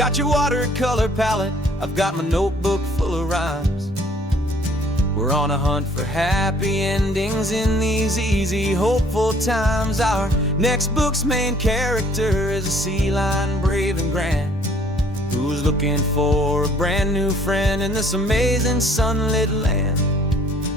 got your watercolor palette, I've got my notebook full of rhymes. We're on a hunt for happy endings in these easy, hopeful times. Our next book's main character is a sea lion, brave and grand, who's looking for a brand new friend in this amazing sunlit land.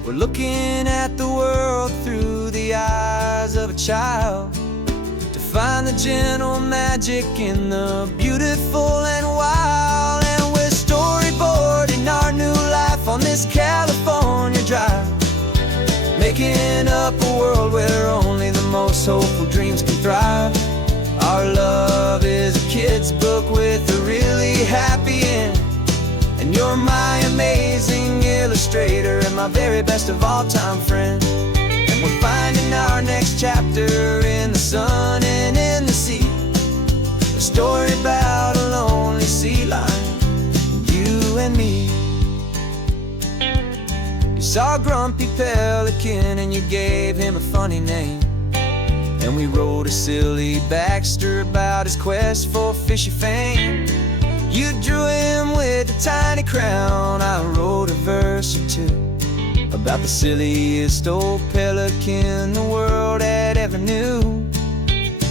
We're looking at the world through the eyes of a child, to find the gentle magic in the beautiful and wild. And we're storyboarding our new life on this California drive, making up a world where only the most hopeful dreams can thrive. Our love is a kid's book with a really happy end, and you're my amazing illustrator and my very best of all time friend. And we're finding our next chapter in the sun and in the sea, a story about a lonely sea lion, you and me. You saw a grumpy pelican and you gave him a funny name, and we wrote a silly Baxter about his quest for fishy fame. You drew him with a tiny crown, I wrote a verse or two about the silliest old pelican the world had ever knew.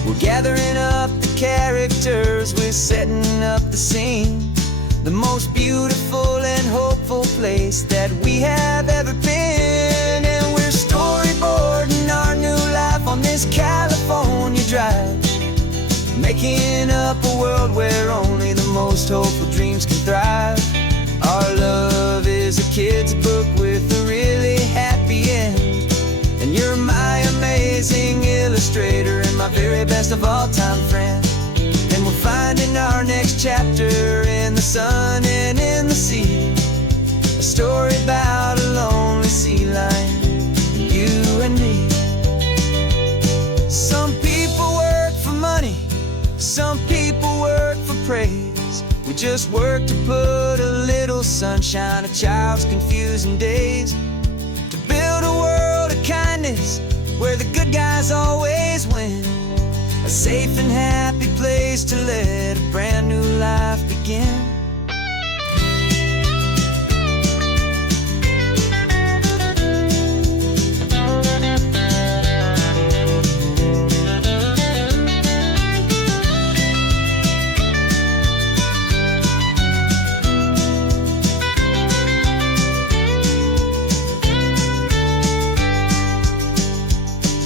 We're gathering up the characters, we're setting up the scene, the most beautiful and hopeful place that we have ever been. And we're storyboarding our new life on this California drive, making up a world where only the most hopeful dreams can thrive. Our love is a kid's book with a really happy end, and you're my amazing illustrator and my very best of all time friend. And we're finding our next chapter in the sun and in the sea, a story about a lonely sea lion, you and me. Some people work for money, some people work for praise. We just work to put a little sunshine in a child's confusing days, to build a world of kindness where the good guys always win, a safe and happy place to let a brand new life begin.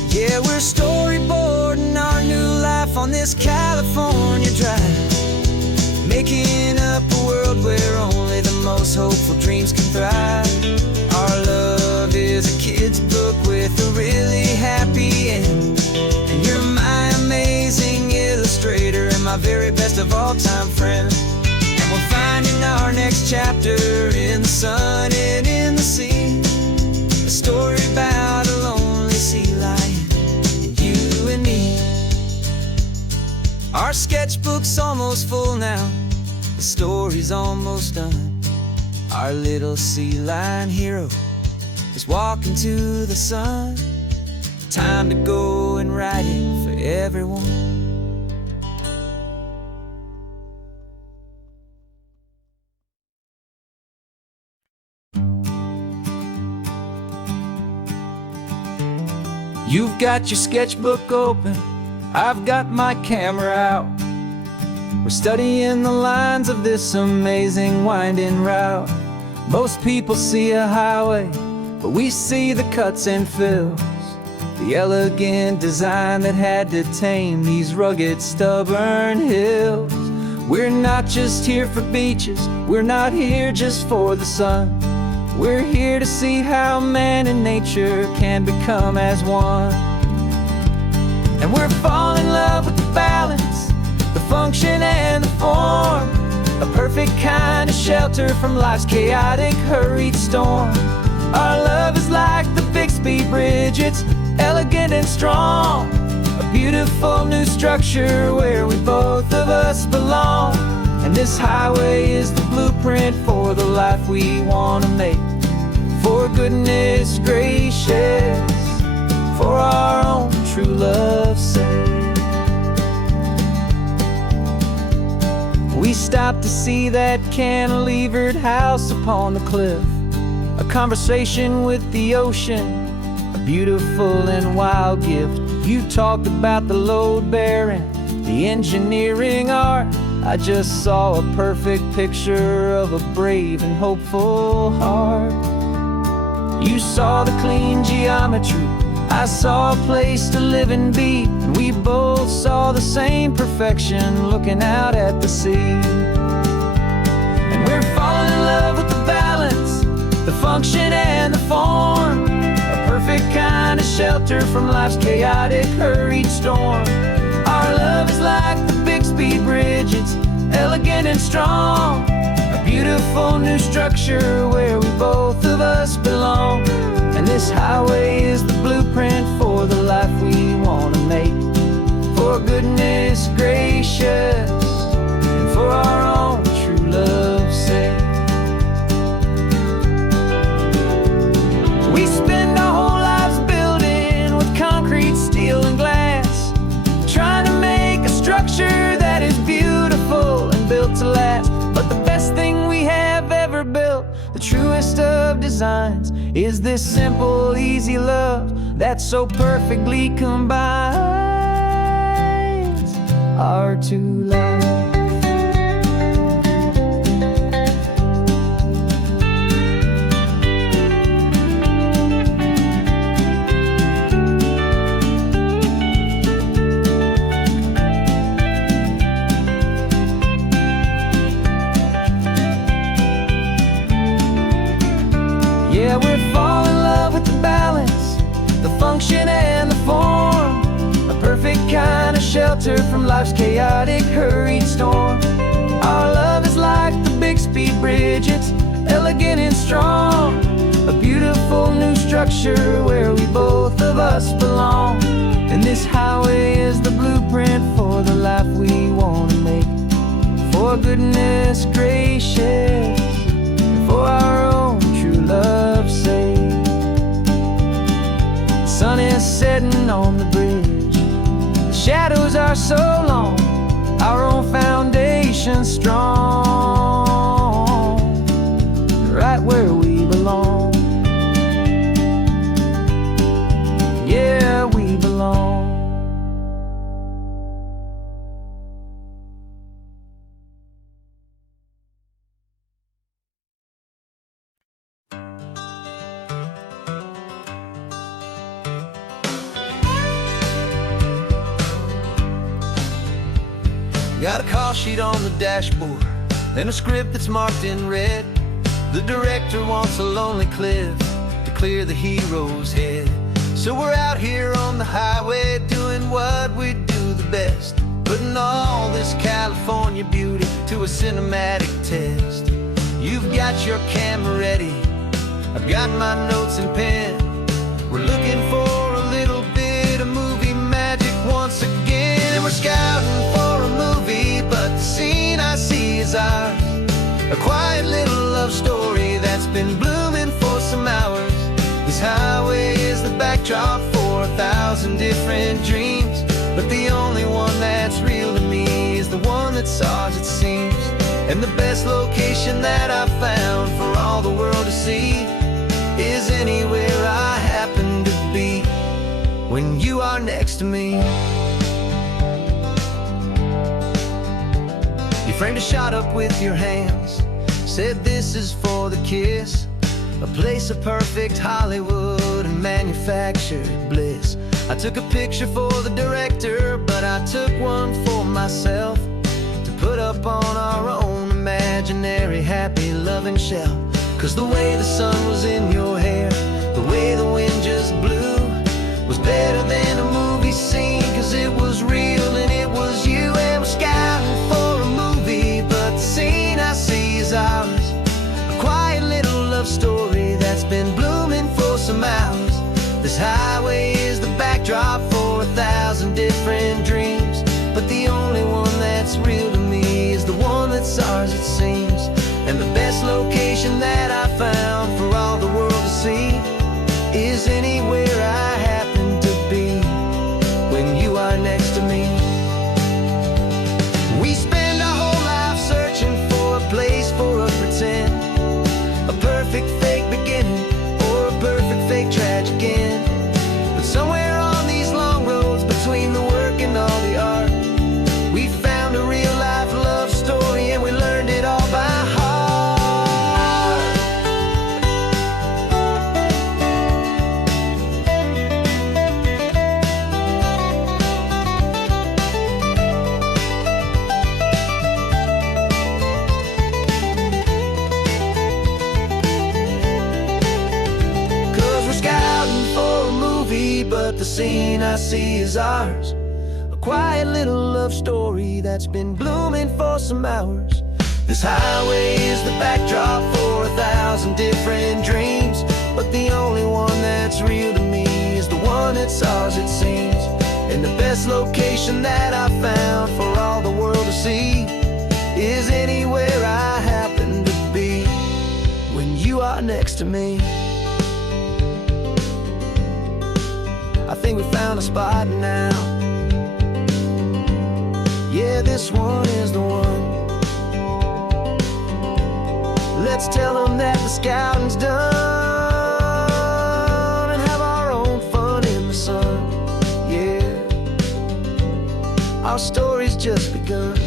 Yeah, we're storyboarding our new life on this California drive, making up a world where only the most hopeful dreams can thrive. Our love is a kid's book with a really happy end, and you're my amazing illustrator and my very best of all time friend. And we're finding our next chapter in the sun and in the sea, a story about a lonely sea lion, you and me. Our sketchbook's almost full now, the story's almost done. Our little sea lion hero is walking to the sun. Time to go and write it for everyone. You've got your sketchbook open, I've got my camera out. We're studying the lines of this amazing winding route. Most people see a highway, but we see the cuts and fills, the elegant design that had to tame these rugged, stubborn hills. We're not just here for beaches, we're not here just for the sun. We're here to see how man and nature can become as one. And we're falling in love with the balance, the function and the form, a perfect kind of shelter from life's chaotic, hurried storm. Our love is like the Bixby Bridge, it's elegant and strong, a beautiful new structure where we both of us belong. And this highway is the blueprint for the life we want to make. For goodness gracious, for our own true love's sake. We stopped to see that cantilevered house upon the cliff, a conversation with the ocean, a beautiful and wild gift. You talked about the load bearing, the engineering art. I just saw a perfect picture of a brave and hopeful heart. You saw the clean geometry, I saw a place to live and be, and we both saw the same perfection looking out at the sea. And we're falling in love with the balance, the function and the form, a perfect kind of shelter from life's chaotic, hurried storm. Our love is like the Bixby Bridge, it's elegant and strong, a beautiful new structure where we both of us belong. And this highway is the blueprint for the life we want to make, for goodness gracious and for our own true love's sake. We spend our whole lives building with concrete, steel and glass, trying to make a structure that is beautiful and built to last. But the best thing we have ever built, the truest of designs, is this simple, easy love that so perfectly combines our two lives. Yeah, we're falling in love with the balance, the function and the form, a perfect kind of shelter from life's chaotic, hurried storm. Our love is like the Bixby Bridge, it's elegant and strong, a beautiful new structure where we both of us belong. And this highway is the blueprint for the life we want to make, for goodness gracious and for our own true love's sake. The sun is setting on the bridge, the shadows are so long, our own foundation strong, right where we belong. Yeah, we belong. Got a call sheet on the dashboard and a script that's marked in red. The director wants a lonely cliff to clear the hero's head. So we're out here on the highway doing what we do the best, putting all this California beauty to a cinematic test. You've got your camera ready, I've got my notes and pen. We're looking for a little bit of movie magic once again. And we're scouting for a movie, but the scene I see is ours, a quiet little love story that's been blooming for some hours. This highway is the backdrop for 1,000 different dreams, but the only one that's real to me is the one that's ours, it seems. And the best location that I've found for all the world to see is anywhere I happen to be when you are next to me. You framed a shot up with your hands, said this is for the kiss, a place of perfect Hollywood and manufactured bliss. I took a picture for the director, but I took one for myself to put up on our own imaginary happy loving shelf. Cause the way the sun was in your hair, the way the wind just blew, was better than a movie scene, cause it was real and it was you. And we're scouting for a movie, but the scene I see is ours, a quiet little love story that's been blooming for some hours. This highway is the backdrop for 1,000 different dreams, but the only one that's real to me is the one that's ours, it seems. And the best location that I found for all the world to see is anywhere I happen to be when you are next to me. We spend our whole life searching me, but the scene I see is ours. A quiet little love story that's been blooming for some hours. This highway is the backdrop for 1,000 different dreams, but the only one that's real to me is the one that's ours, it seems. And the best location that I found for all the world to see is anywhere I happen to be when you are next to me. I think we found a spot now. Yeah, this one is the one. Let's tell them that the scouting's done and have our own fun in the sun. Yeah, our story's just begun.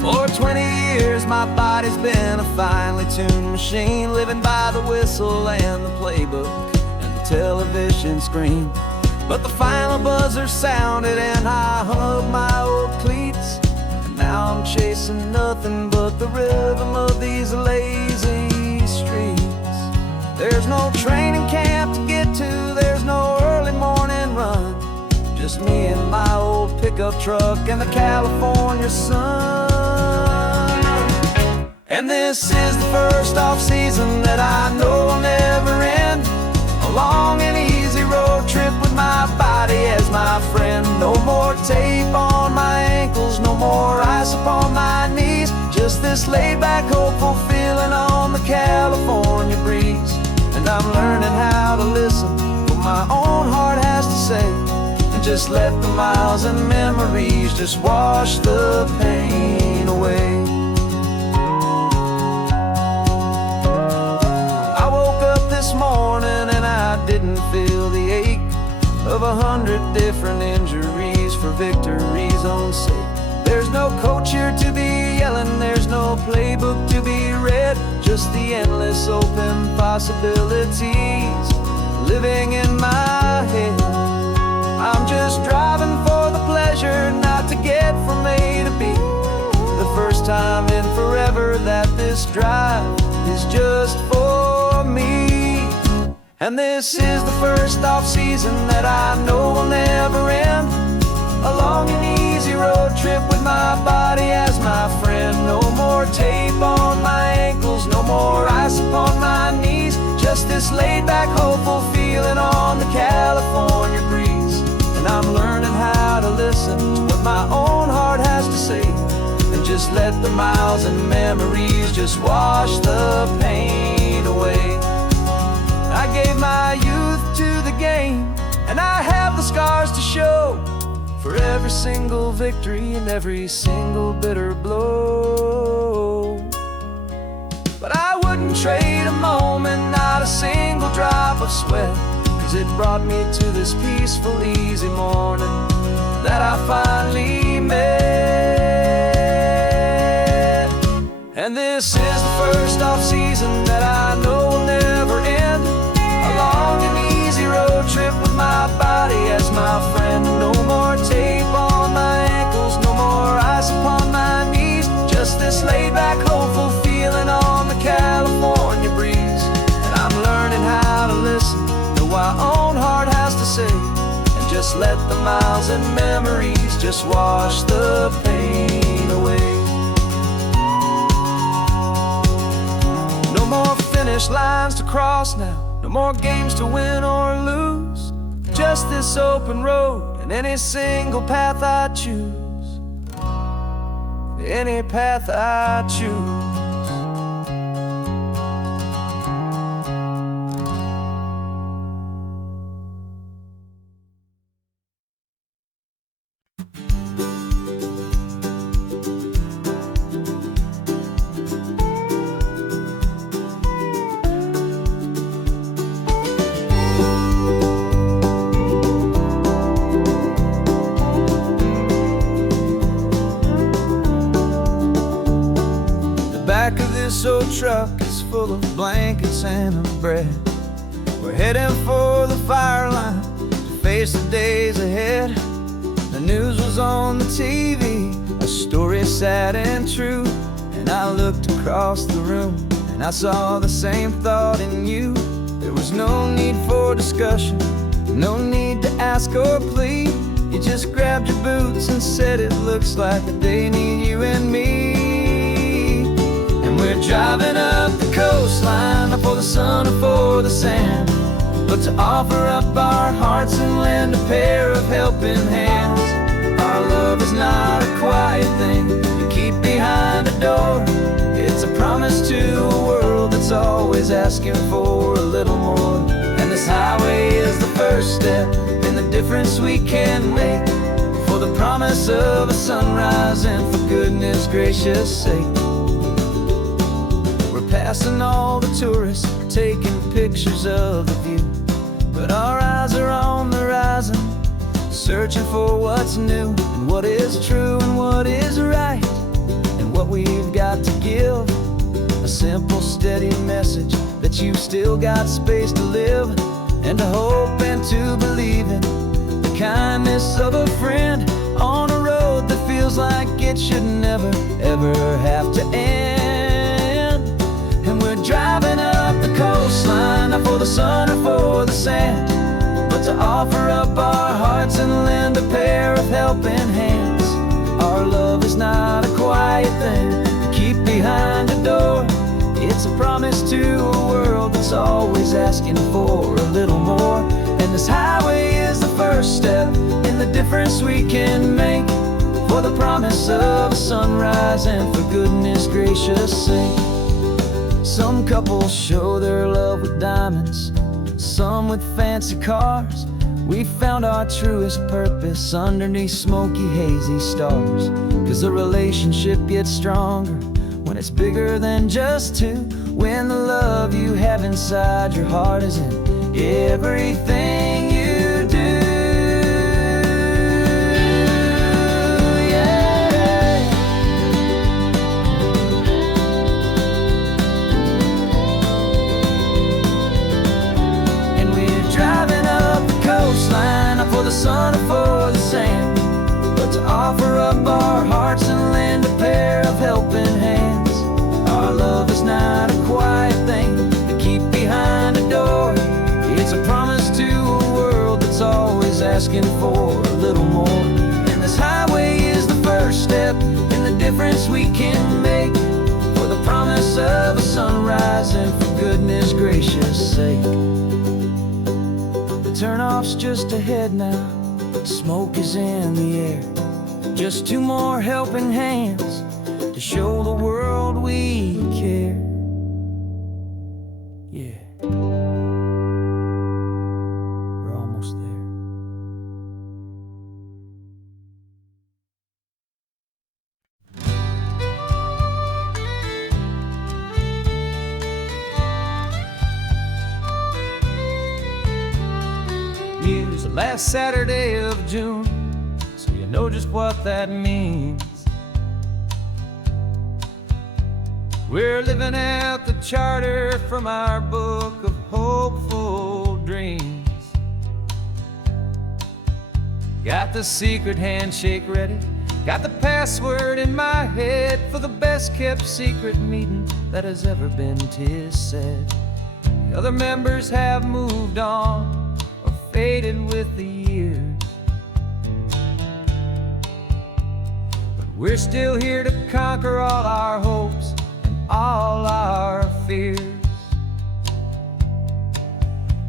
For 20 years my body's been a finely tuned machine, living by the whistle and the playbook and the television screen. But the final buzzer sounded and I hung up my old cleats, and now I'm chasing nothing but the rhythm of these lazy streets. There's no training camp to get to, there's no early morning run, just me and my old pickup truck and the California sun. And this is the first off-season that I know will never end. A long and easy road trip with my body as my friend. No more tape on my ankles, no more ice upon my knees, just this laid-back, hopeful feeling on the California breeze. And I'm learning how to listen to what my own heart has to say, and just let the miles and memories just wash the pain away. This morning and I didn't feel the ache of 100 different injuries for victory's own sake. There's no coach here to be yelling, there's no playbook to be read, just the endless open possibilities living in my head. I'm just driving for the pleasure, not to get from A to B. The first time in forever that this drive is just for me. And this is the first off-season that I know will never end. A long and easy road trip with my body as my friend. No more tape on my ankles, no more ice upon my knees, just this laid-back, hopeful feeling on the California breeze. And I'm learning how to listen to what my own heart has to say, and just let the miles and memories just wash the pain away. I gave my youth to the game, and I have the scars to show for every single victory and every single bitter blow. But I wouldn't trade a moment, not a single drop of sweat, 'cause it brought me to this peaceful, easy morning that I finally met. And this is the first off-season that I know will never end. A long and easy road trip with my body as my friend. No more tape on my ankles, no more ice upon my knees, just this laid-back, hopeful feeling on the California breeze. And I'm learning how to listen to what my own heart has to say, and just let the miles and memories just wash the pain away. No more finish lines to cross now, no more games to win or lose, just this open road and any single path I choose. Any path I choose. this old truck is full of blankets and a bread. We're heading for the fire line to face the days ahead. The news was on the TV, a story sad and true. And I looked across the room and I saw the same thought in you. There was no need for discussion, no need to ask or plead. You just grabbed your boots and said it looks like the day need you and me. And we're driving up the coastline, not for the sun or for the sand, but to offer up our hearts and lend a pair of helping hands. Our love is not a quiet thing you keep behind a door. It's a promise to a world that's always asking for a little more. And this highway is the first step in the difference we can make, for the promise of a sunrise and for goodness gracious sake. We're passing all the tourists, taking pictures of the view, but our eyes are on the horizon, searching for what's new and what is true and what is right, and what we've got to give. A simple, steady message that you've still got space to live, and to hope and to believe in the kindness of a friend on a road that feels like it should never, ever have to end. And we're driving up the coastline, not for the sun or for the sand, but to offer up our hearts and lend a pair of helping hands. Our love is not a quiet thing to keep behind a door. It's a promise to a world that's always asking for a little more. And this highway is the first step in the difference we can make, for the promise of a sunrise and for goodness gracious sake. Some couples show their love with diamonds, some with fancy cars. We found our truest purpose underneath smoky, hazy stars. 'Cause a relationship gets stronger when it's bigger than just two, when the love you have inside your heart is in everything you do. Yeah. And we're driving up the coastline, not for the sun or for the sand, but to offer up our hearts and lend a pair of helping hands. Our love is not a quiet thing to keep behind a door. It's a promise to a world that's always asking for a little more. And this highway is the first step in the difference we can make, for the promise of a sunrise and for goodness gracious sake. The turnoff's just ahead now, smoke is in the air. Just two more helping hands to show the world we care. Yeah, we're almost there. Use the last Saturday of June, so you know just what that means. We're living out the charter from our book of hopeful dreams. Got the secret handshake ready, got the password in my head for the best kept secret meeting that has ever been, 'tis said. The other members have moved on or faded with the years, but we're still here to conquer all our hopes, all our fears.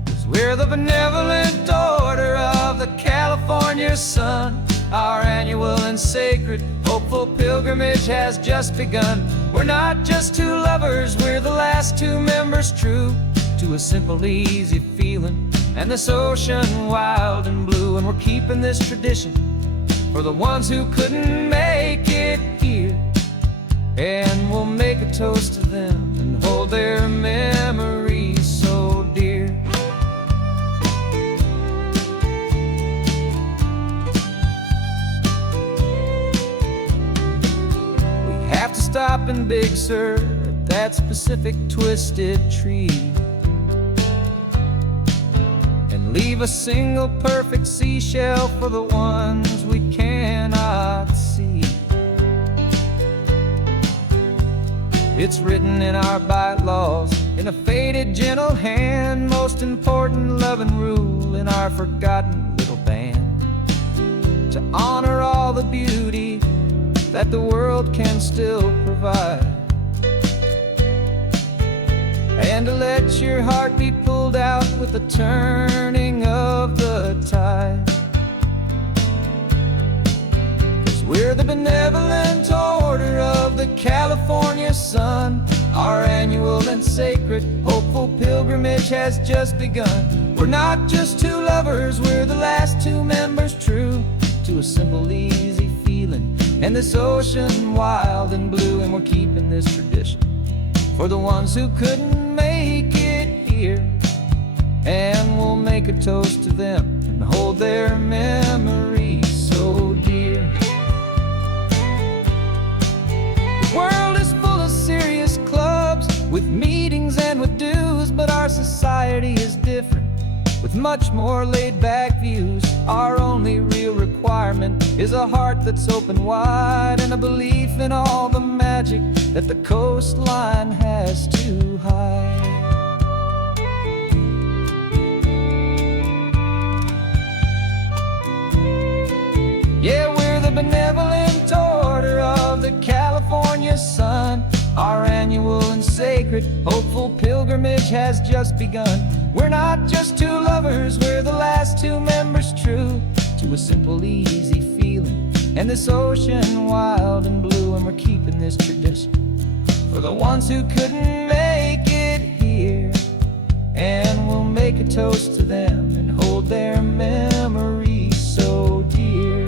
'Cause we're the benevolent order of the California sun. Our annual and sacred hopeful pilgrimage has just begun. We're not just two lovers, we're the last two members true to a simple, easy feeling and this ocean wild and blue. And we're keeping this tradition for the ones who couldn't make it here, and we'll make a toast to them and hold their memories so dear. We have to stop in Big Sur at that specific twisted tree, and leave a single perfect seashell for the ones we cannot see. It's written in our bylaws, in a faded gentle hand, most important loving rule in our forgotten little band, to honor all the beauty that the world can still provide, and to let your heart be pulled out with the turning of the tide. 'Cause we're the benevolent order of the California sun. Our annual and sacred hopeful pilgrimage has just begun. We're not just two lovers, we're the last two members true to a simple, easy feeling, and this ocean wild and blue. And we're keeping this tradition for the ones who couldn't make it here, and we'll make a toast to them and hold their memories so dear. The world is full of serious clubs with meetings and with dues, but our society is different, with much more laid-back views. Our only real requirement is a heart that's open wide, and a belief in all the magic that the coastline has to hide. Yeah, we're the benevolent order of the California sun. Our annual and sacred hopeful pilgrimage has just begun. We're not just two lovers, we're the last two members true to a simple, easy feeling, and this ocean wild and blue. And we're keeping this tradition for the ones who couldn't make it here, and we'll make a toast to them and hold their memories so dear.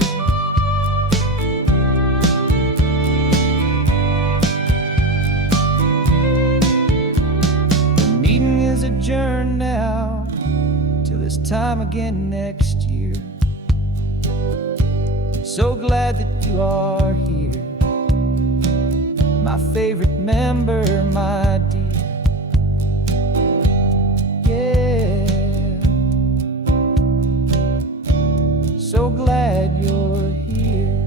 The meeting is adjourned now till this time again next year. So glad that you are here, my favorite member, my dear. Yeah, so glad you're here.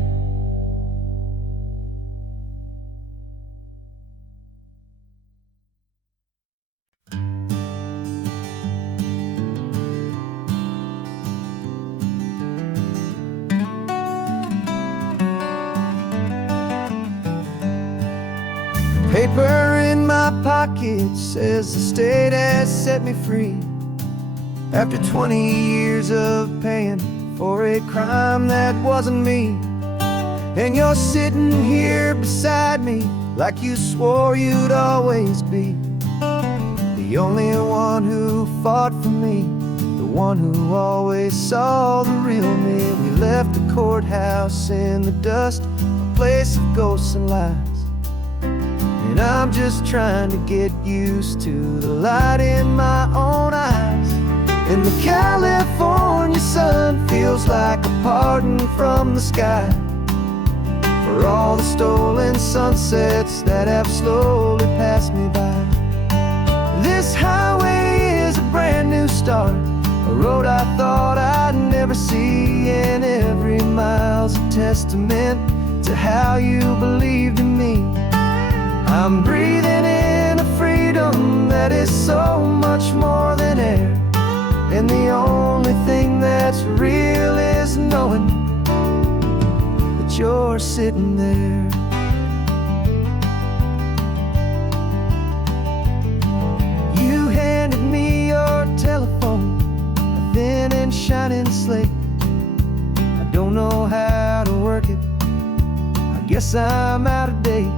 Paper in my pocket says the state has set me free, after 20 years of paying for a crime that wasn't me. And you're sitting here beside me like you swore you'd always be, the only one who fought for me, the one who always saw the real me. We left the courthouse in the dust, a place of ghosts and lies, and I'm just trying to get used to the light in my own eyes. And the California sun feels like a pardon from the sky for all the stolen sunsets that have slowly passed me by. This highway is a brand new start, a road I thought I'd never see, and every mile's a testament to how you believed in me. I'm breathing in a freedom that is so much more than air, and the only thing that's real is knowing that you're sitting there. You handed me your telephone, a thin and shining slate. I don't know how to work it, I guess I'm out of date.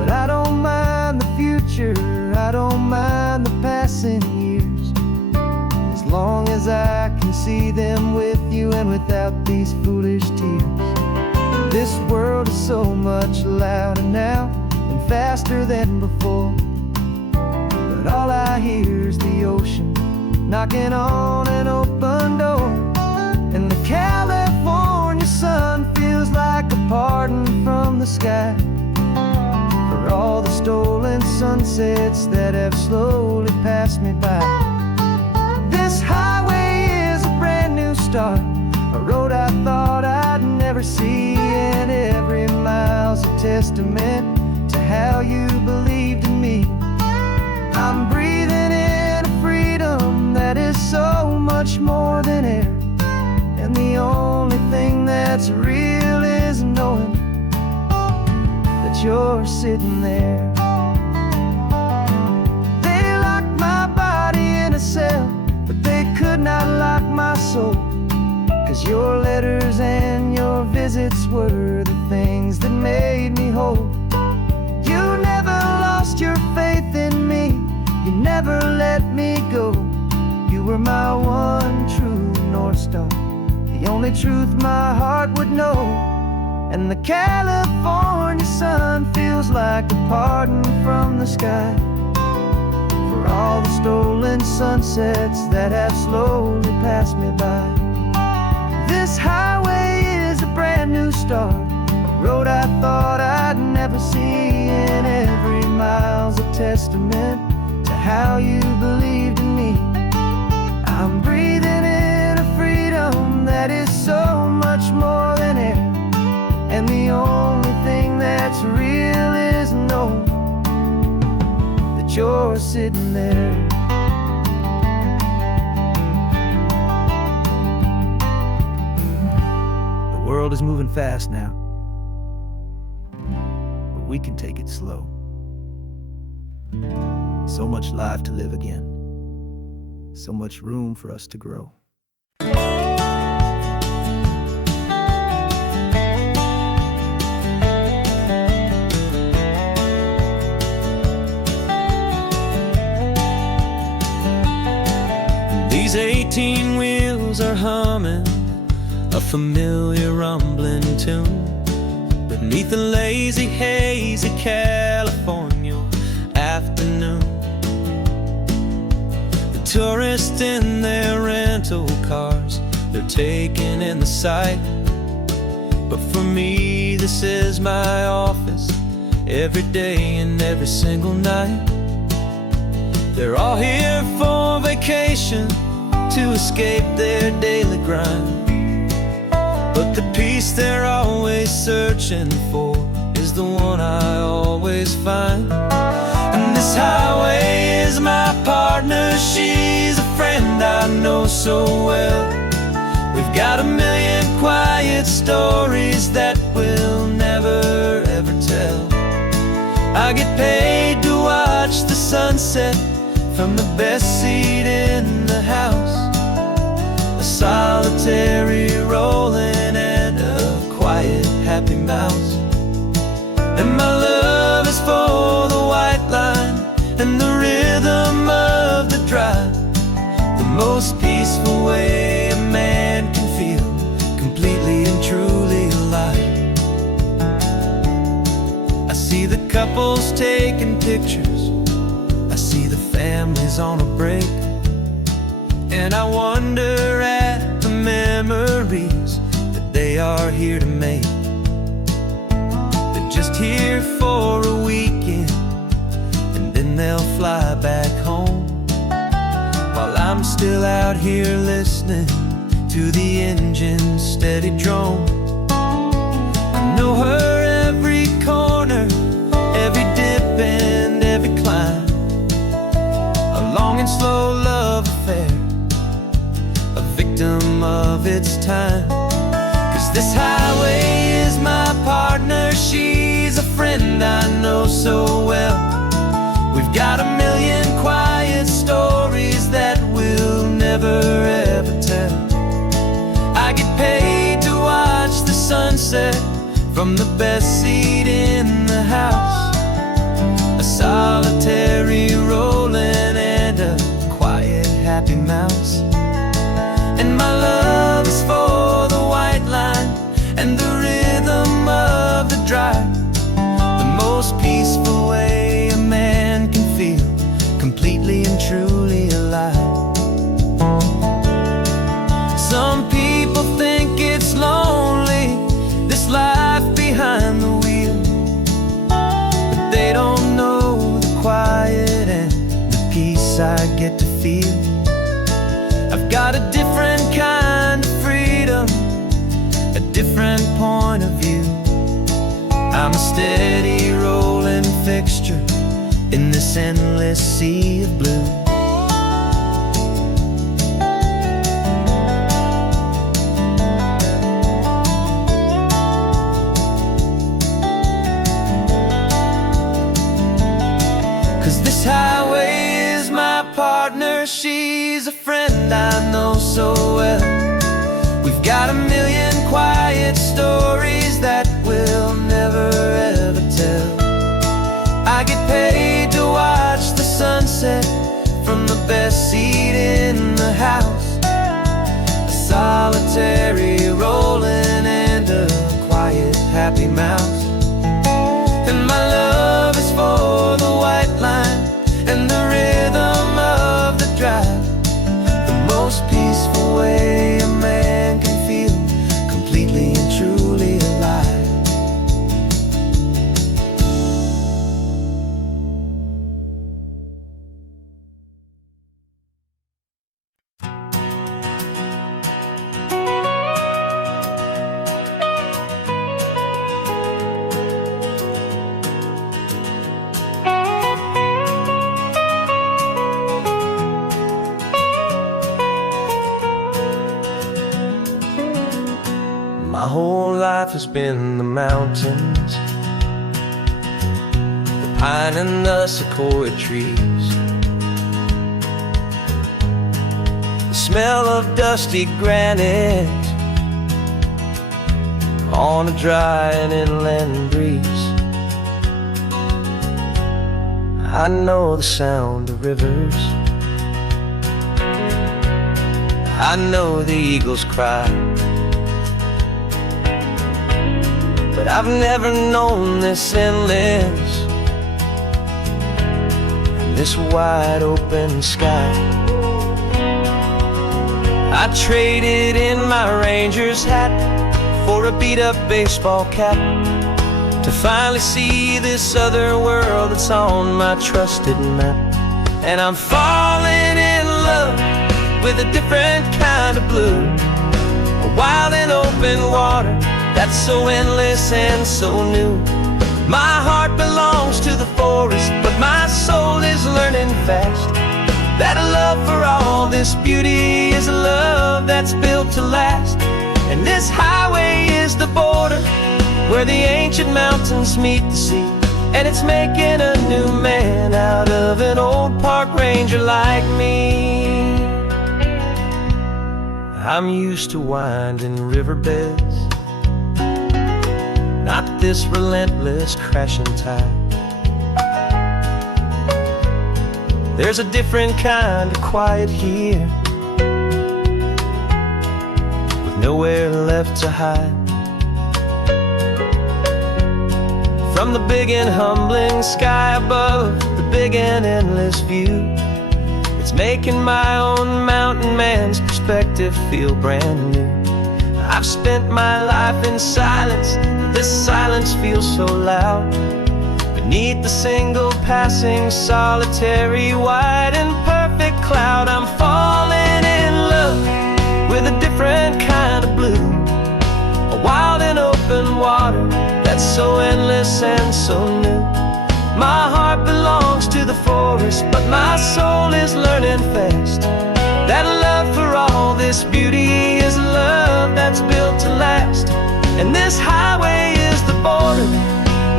But I don't mind the future, I don't mind the passing years, as long as I can see them with you and without these foolish tears. This world is so much louder now and faster than before, but all I hear is the ocean knocking on an open door. And the California sun feels like a pardon from the sky for all the stories sunsets that have slowly passed me by. This highway is a brand new start, a road I thought I'd never see, and every mile's a testament to how you believed in me. I'm breathing in a freedom that is so much more than air, and the only thing that's real is knowing that you're sitting there. They locked my body in a cell, but they could not lock my soul, 'cause your letters and your visits were the things that made me whole. You never lost your faith in me, you never let me go. You were my one true North Star, the only truth my heart would know. And the California sun feels like a pardon from the sky for all the stolen sunsets that have slowly passed me by. This highway is a brand new start, a road I thought I'd never see, and every mile's a testament to how you believed in me. I'm breathing in a freedom that is so much more than air, and the only thing that's real is knowing that you're sitting there. The world is moving fast now, but we can take it slow. So much life to live again, so much room for us to grow. These 18 wheels are humming a familiar rumbling tune beneath a lazy, hazy California afternoon. The tourists in their rental cars, they're taking in the sight, but for me this is my office every day and every single night. They're all here for vacation, to escape their daily grind, but the peace they're always searching for is the one I always find. And this highway is my partner, she's a friend I know so well. We've got a million quiet stories that we'll never ever tell. I get paid to watch the sunset from the best seat in the house, a solitary rolling and a quiet happy mouse. And my love is for the white line and the rhythm of the drive, the most peaceful way a man can feel completely and truly alive. I see the couples taking pictures, I see the families on a break, and I wonder at the memories that they are here to make. They're just here for a weekend, and then they'll fly back home, while I'm still out here listening to the engine's steady drone. I know her every corner, every dip and every climb, a long and slow love affair, a victim of its time. 'Cause this highway is my partner, she's a friend I know so well. We've got a million quiet stories that we'll never ever tell. I get paid to watch the sunset from the best seat in the house, a solitary rolling and a quiet happy mouse. And my love is for the white line and the rhythm of the drive, the most peaceful way a man can feel completely and truly alive. Some people think it's lonely, this life behind the wheel, but they don't know the quiet feel. I've got a different kind of freedom, a different point of view. I'm a steady rolling fixture in this endless sea of blue. Cause this highway is my partner, she's a friend I know so well. We've got a million quiet stories that we'll never ever tell. I get paid to watch the sunset from the best seat in the house, a solitary rolling and a quiet happy mouse. And my love is for the white line and the rhythm of the drive, the most peaceful way a man can feel completely and truly alive. My whole life has been the mountains, the pine and the sequoia trees, the smell of dusty granite on a dry and inland breeze. I know the sound of rivers, I know the eagles cry, but I've never known this endless, this wide open sky. I traded in my Ranger's hat for a beat-up baseball cap to finally see this other world that's on my trusted map. And I'm falling in love with a different kind of blue, a wild and open water that's so endless and so new. My heart belongs to the forest, but my soul is learning fast that a love for all this beauty is a love that's built to last. And this highway is the border where the ancient mountains meet the sea, and it's making a new man out of an old park ranger like me. I'm used to winding riverbeds, not this relentless crashing tide. There's a different kind of quiet here, with nowhere left to hide. From the big and humbling sky above, the big and endless view, it's making my own mountain man's perspective feel brand new. I've spent my life in silence, this silence feels so loud. Beneath the single passing solitary white and perfect cloud, I'm falling in love with a different kind of blue, a wild and open water that's so endless and so new. My heart belongs to the forest, but my soul is learning fast that a love for all this beauty is a love that's built to last. And this highway is the border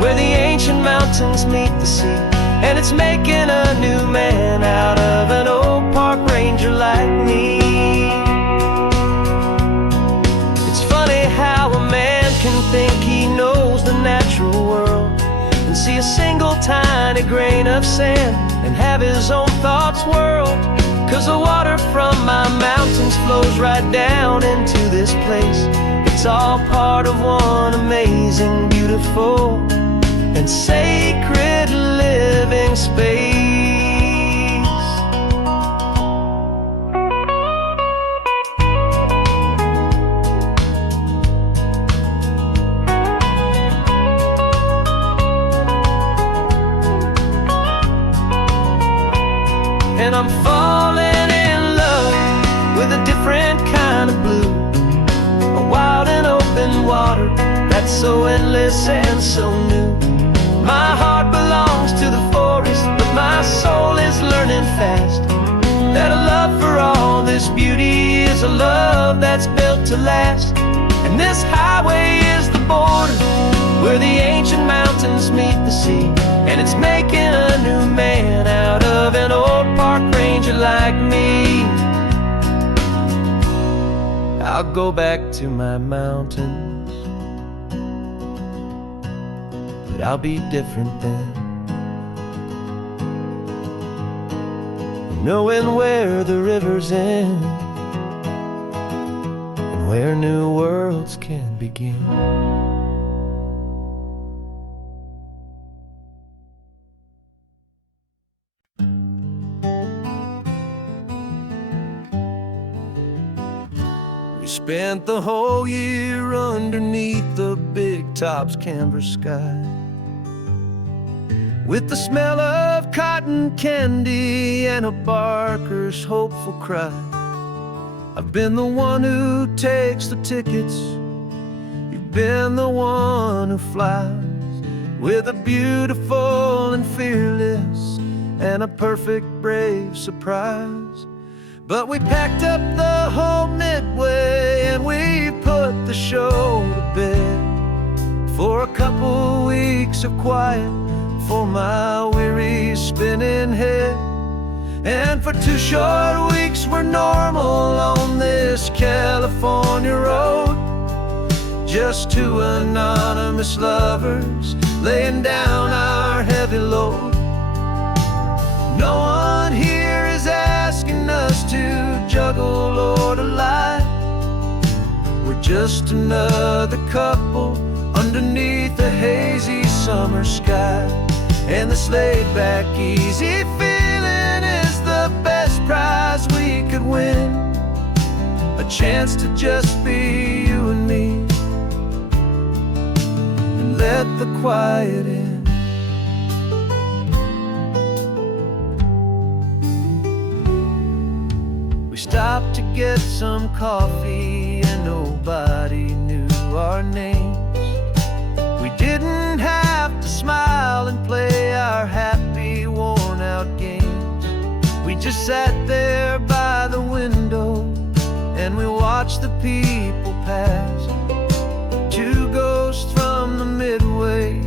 where the ancient mountains meet the sea, and it's making a new man out of an old park ranger like me. It's funny how a man can think he knows the natural world and see a single tiny grain of sand and have his own thoughts whirled. Cause the water from my mountains flows right down into this place. It's all part of one amazing, beautiful, and sacred living space. And I'm falling that's so endless and so new. My heart belongs to the forest, but my soul is learning fast that a love for all this beauty is a love that's built to last. And this highway is the border where the ancient mountains meet the sea, and it's making a new man out of an old park ranger like me. I'll go back to my mountains, but I'll be different then, knowing where the rivers end and where new worlds can begin. We spent the whole year underneath the big top's canvas sky, with the smell of cotton candy and a barker's hopeful cry. I've been the one who takes the tickets, you've been the one who flies, with a beautiful and fearless and a perfect brave surprise. But we packed up the whole Midway and we put the show to bed for a couple weeks of quiet for my weary spinning head. And for 2 short weeks we're normal on this California road, just 2 anonymous lovers laying down our heavy load. No one here is asking us to juggle or to lie. We're just another couple underneath a hazy summer sky. And this laid-back, easy feeling is the best prize we could win, a chance to just be you and me, and let the quiet in. We stopped to get some coffee and nobody knew our names. We didn't have to smile and play our happy, worn-out games. We just sat there by the window and we watched the people pass. 2 ghosts from the Midway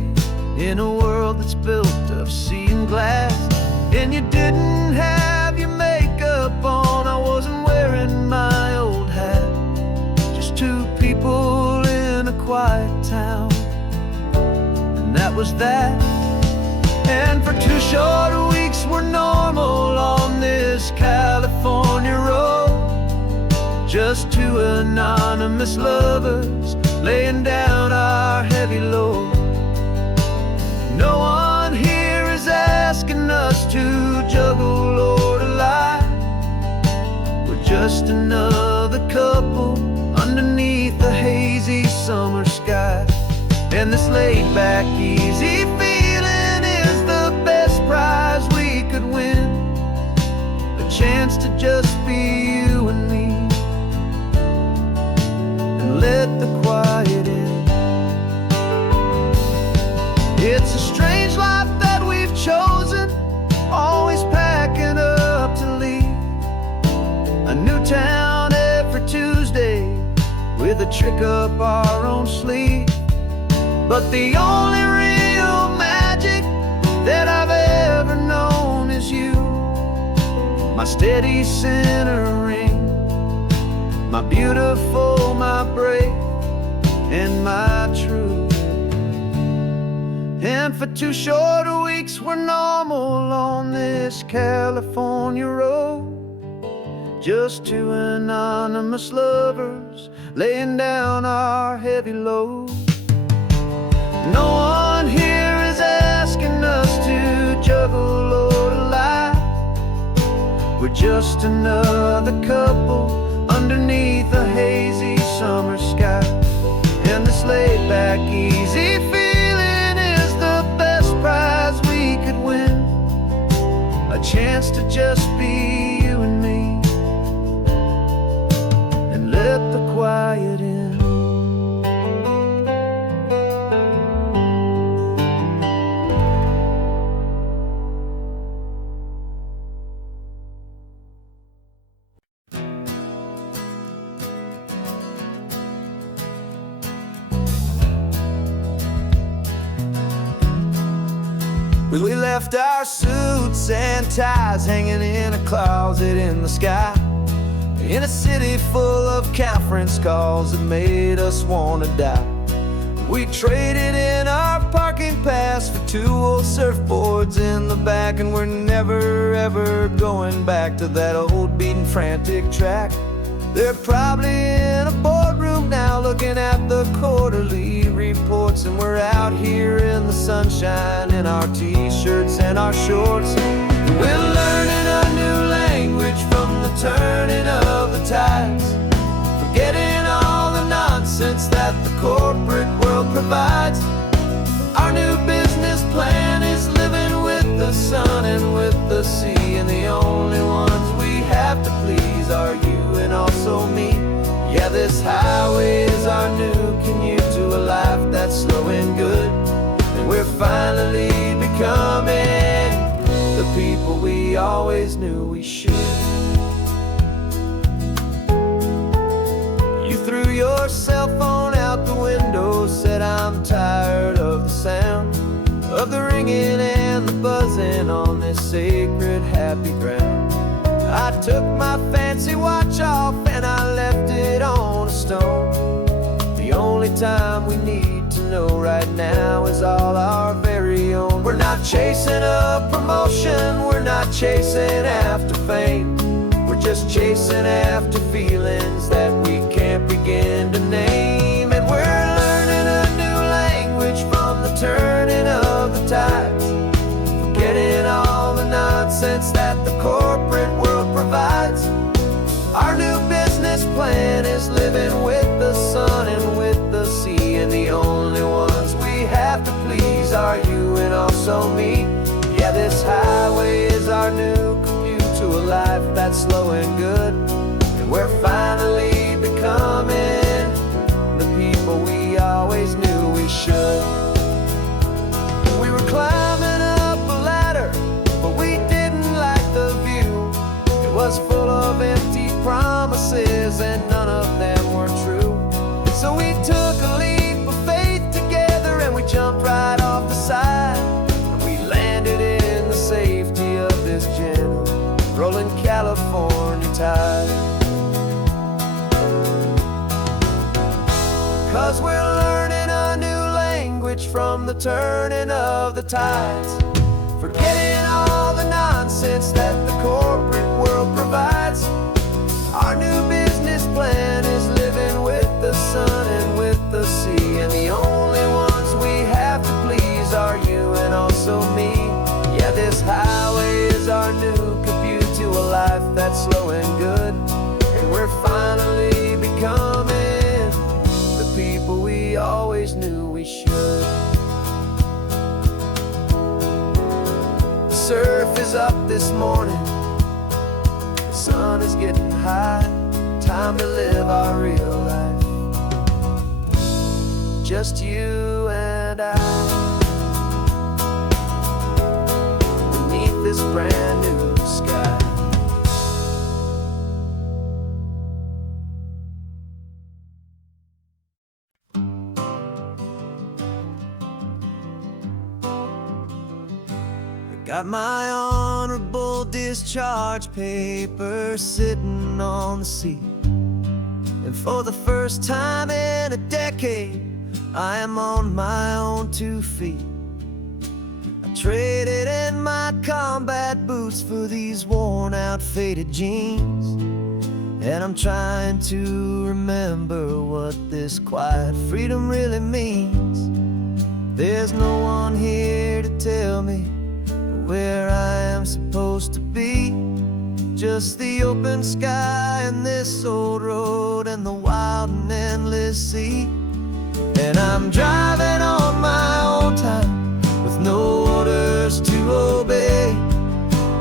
in a world that's built of sea and glass. And you didn't have your makeup on, I wasn't wearing my old hat. Just 2 people in a quiet town, that was that. And for 2 short weeks we're normal on this California road, just 2 anonymous lovers laying down our heavy load. No one here is asking us to juggle or to lie. We're just another couple underneath the hazy summer sky. And this laid-back, easy feeling is the best prize we could win, a chance to just be you and me, and let the quiet in. It's a strange life that we've chosen, always packing up to leave a new town every Tuesday with a trick up our own sleeve. But the only real magic that I've ever known is you, my steady centering, my beautiful, my brave, and my true. And for 2 short weeks we're normal on this California road, just 2 anonymous lovers laying down our heavy load. No one here is asking us to juggle or to lie. We're just another couple underneath a hazy summer sky. And this laid-back, easy feeling is the best prize we could win, a chance to just be you and me, and let the quiet in. We left our suits and ties hanging in a closet in the sky, in a city full of conference calls that made us wanna die. We traded in our parking pass for 2 old surfboards in the back, and we're never ever going back to that old beaten frantic track. They're probably in a boardroom now looking at the quarterly reports, and we're out here in the sunshine in our t-shirts and our shorts. We're learning a new language from the turning of the tides, forgetting all the nonsense that the corporate world provides. Our new business plan is living with the sun and with the sea, and the only ones we have to please are you and also me. Yeah, this highway is our new commute to a life that's slow and good, and we're finally becoming the people we always knew we should. You threw your cell phone out the window, said I'm tired of the sound of the ringing and the buzzing on this sacred happy ground. I took my fancy watch off and I left it on a stone. The only time we need to know right now is all our very own. We're not chasing a promotion, we're not chasing after fame, we're just chasing after feelings that we can't begin to name. And we're learning a new language from the turning of the tides, forgetting all the nonsense that the corporate world provides. Our new business plan is living with the sun and with the sea, and the only ones we have to please are you and also me. Yeah, this highway is our new commute to a life that's slow and good, and we're finally becoming the people we always knew we should. We were climbing up a ladder, but we didn't like the view. It was full of empty promises and none of them were true. So we took a leap of faith together and we jumped right off the side, and we landed in the safety of this gentle rolling California tide. 'Cause we're learning a new language from the turning of the tides, forgetting all the nonsense that the corporate world provides. Our new business plan is living with the sun and with the sea, and the only ones we have to please are you and also me. Yeah, this highway is our new commute to a life that's slow and good, and we're finally becoming the people we always knew we should. The surf is up this morning, the sun is getting high, time to live our real life, just you and I, beneath this brand new sky. Got my honorable discharge paper sitting on the seat, and for the first time in a decade, I am on my own 2 feet. I traded in my combat boots for these worn out faded jeans, and I'm trying to remember what this quiet freedom really means. There's no one here to tell me where I am supposed to be, just the open sky and this old road and the wild and endless sea. And I'm driving on my own time with no orders to obey,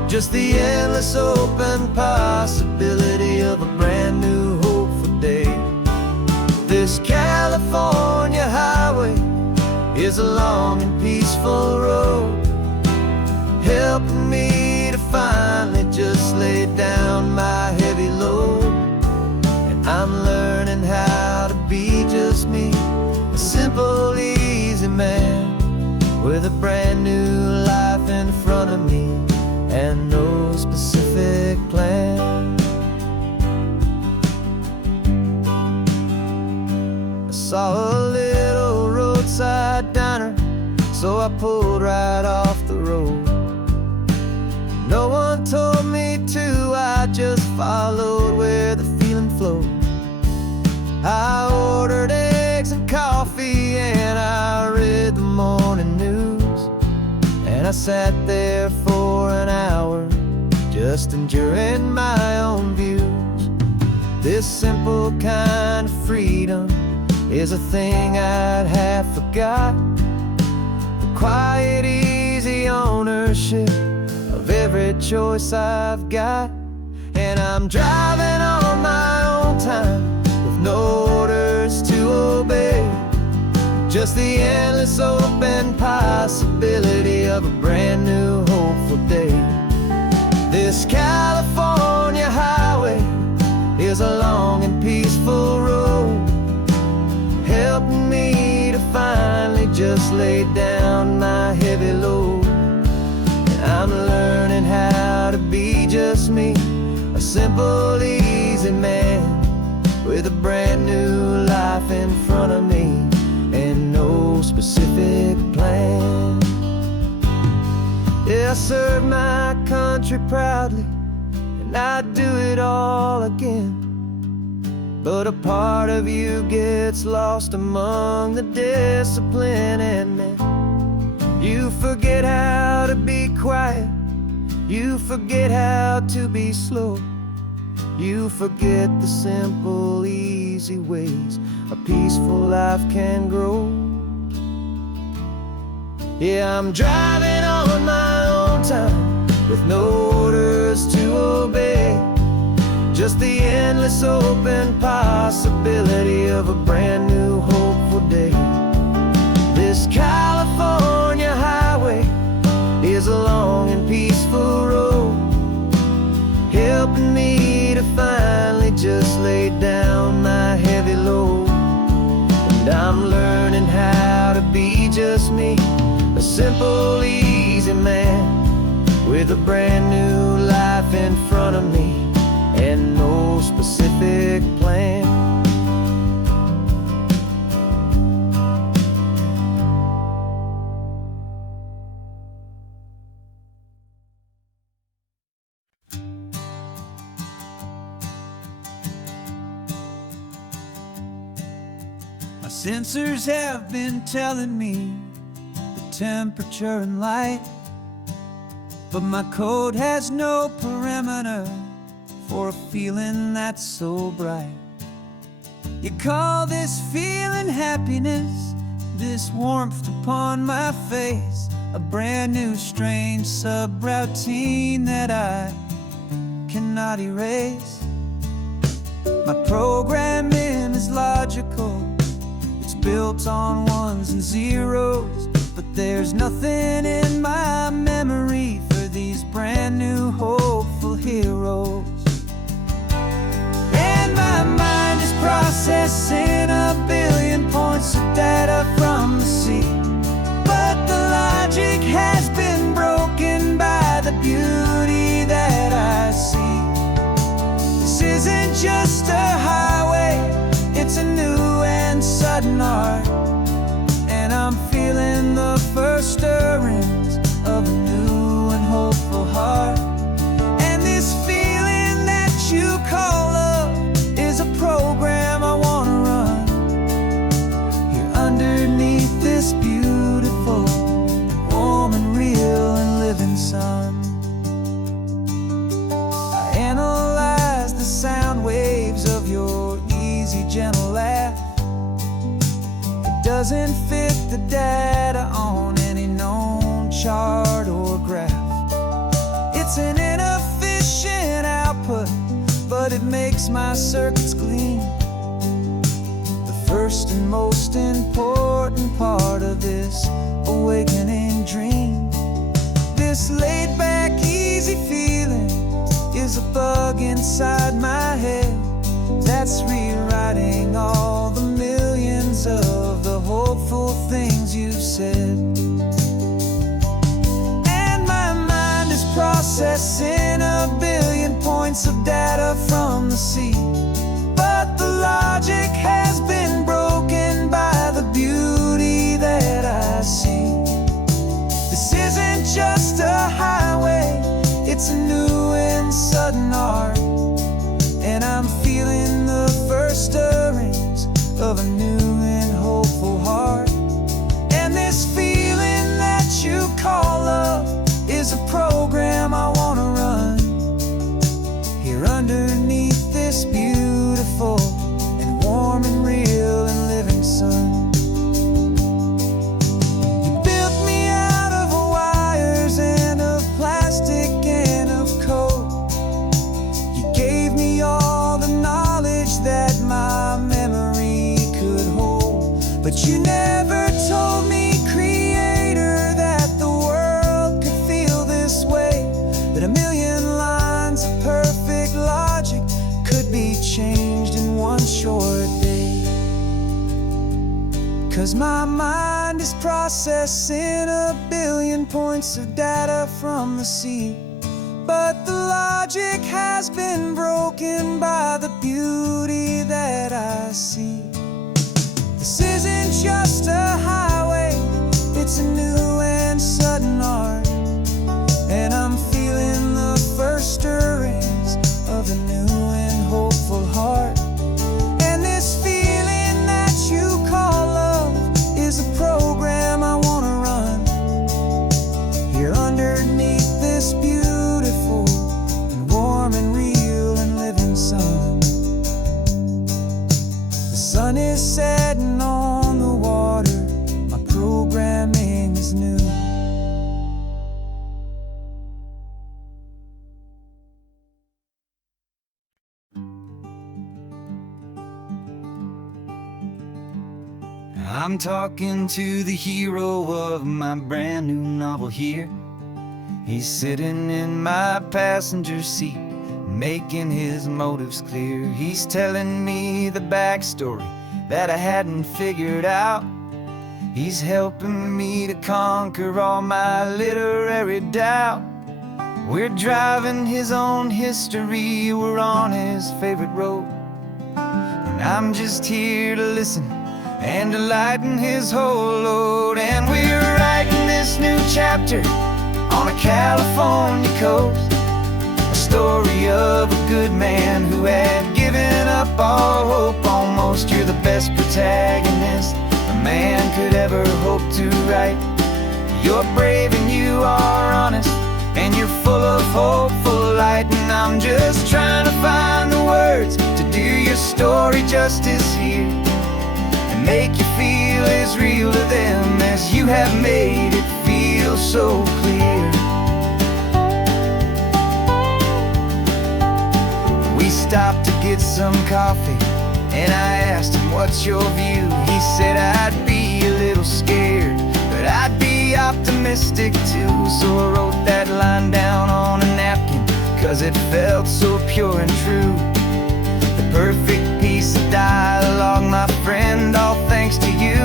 just the endless open possibility of a brand new hopeful day. This California highway is a long and peaceful road, helping me to finally just lay down my heavy load. And I'm learning how to be just me, a simple, easy man with a brand new life saw a little roadside diner, so I pulled right off the road. No one told me to, I just followed where the feeling flowed. I ordered eggs and coffee and I read the morning news, and I sat there for an hour just enduring my own views. This simple kind of freedom is a thing I'd have forgot. The quiet, easy ownership of every choice I've got. And I'm driving on my own time with no orders to obey, just the endless open possibility of a brand new hopeful day. This California highway is a long and peaceful road, helping me to finally just lay down my heavy load. And I'm learning how to be just me, a simple, easy man with a brand new life in front of me and no specific plan. Yeah, I serve my country proudly, and I'd do it all again. But a part of you gets lost among the discipline and men. You forget how to be quiet, you forget how to be slow, you forget the simple, easy ways a peaceful life can grow. Yeah, I'm driving on my own time with no orders to obey, just the endless open possibility of a brand new hopeful day. This California highway is a long and peaceful road, helping me to finally just lay down my heavy load. And I'm learning how to be just me, a simple, easy man with a brand new life in front of me and no specific plan. My sensors have been telling me the temperature and light, but my code has no perimeter for a feeling that's so bright. You call this feeling happiness, this warmth upon my face, a brand new strange subroutine that I cannot erase. My programming is logical, it's built on ones and zeros, but there's nothing in my memory for these brand new hopeful heroes. My mind is processing a billion points of data from the sea, but the logic has been broken by the beauty that I see. This isn't just a highway, it's a new and sudden art, and I'm feeling the first stirrings of a new and hopeful heart. And this feeling that you call love is a program I want to run here underneath this beautiful, warm and real and living sun. I analyze the sound waves of your easy, gentle laugh. It doesn't fit the data on any known chart or graph. It's an inefficient output, but it makes my circuits gleam. The first and most important part of this awakening dream. This laid-back, easy feeling is a bug inside my head that's rewriting all the millions of the hopeful things you've said. And my mind is processing a billion points of data from the sea, but the logic has been broken But you never told me, Creator, that the world could feel this way, that a million lines of perfect logic could be changed in one short day. 'Cause my mind is processing a billion points of data from the sea, but the logic has been broken by the beauty that I see. This isn't just a highway, it's a new and sudden art, and I'm feeling the first stirrings of a new and hopeful heart. And this feeling that you call love is a program I want to run here underneath this beautiful and warm and real and living sun. The sun is setting on the water, my programming is new. I'm talking to the hero of my brand new novel here. He's sitting in my passenger seat, making his motives clear. He's telling me the backstory that I hadn't figured out. He's helping me to conquer all my literary doubt. We're driving his own history, we're on his favorite road, and I'm just here to listen and to lighten his whole load. And we're writing this new chapter on a California coast, a story of a good man who had given up all hope almost. You're the best protagonist a man could ever hope to write. You're brave and you are honest, and you're full of hopeful light. And I'm just trying to find the words to do your story justice here, make you feel as real to them as you have made it feel so clear. We stopped to get some coffee, and I asked him, what's your view? He said, I'd be a little scared, but I'd be optimistic too. So I wrote that line down on a napkin, 'cause it felt so pure and true. The perfect piece of dialogue, my friend, all thanks to you.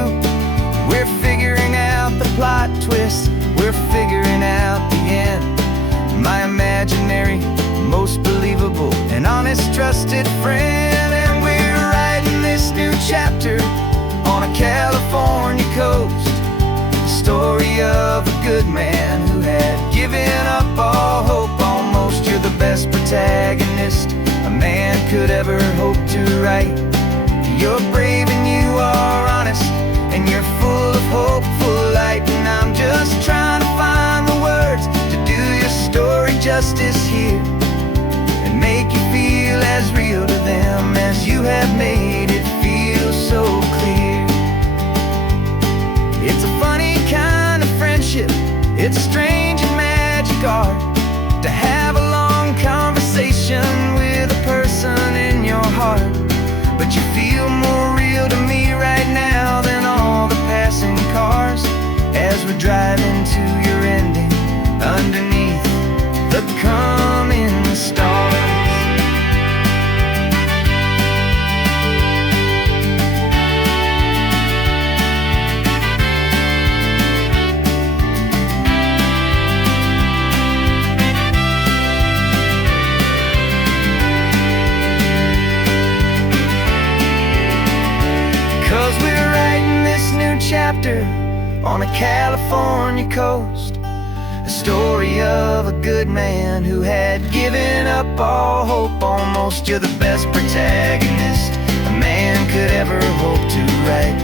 We're figuring out the plot twist, we're figuring out the end. My imaginary, most believable and honest trusted friend. And we're writing this new chapter on a California coast, the story of a good man who had given up all hope almost. You're the best protagonist a man could ever hope to write. You're brave and you are honest, and you're full of hopeful light. And I'm just trying to find the words to do your story justice here, and make you feel as real to them as you have made it feel so clear. It's a funny kind of friendship, it's strange and magic art to have a long conversation with a person in your heart. But you feel more real to me right now than all the passing cars, as we're driving to your ending underneath the coming stars. 'Cause we're writing this new chapter on a California coast, a story of a good man who had given up all hope almost. You're the best protagonist a man could ever hope to write.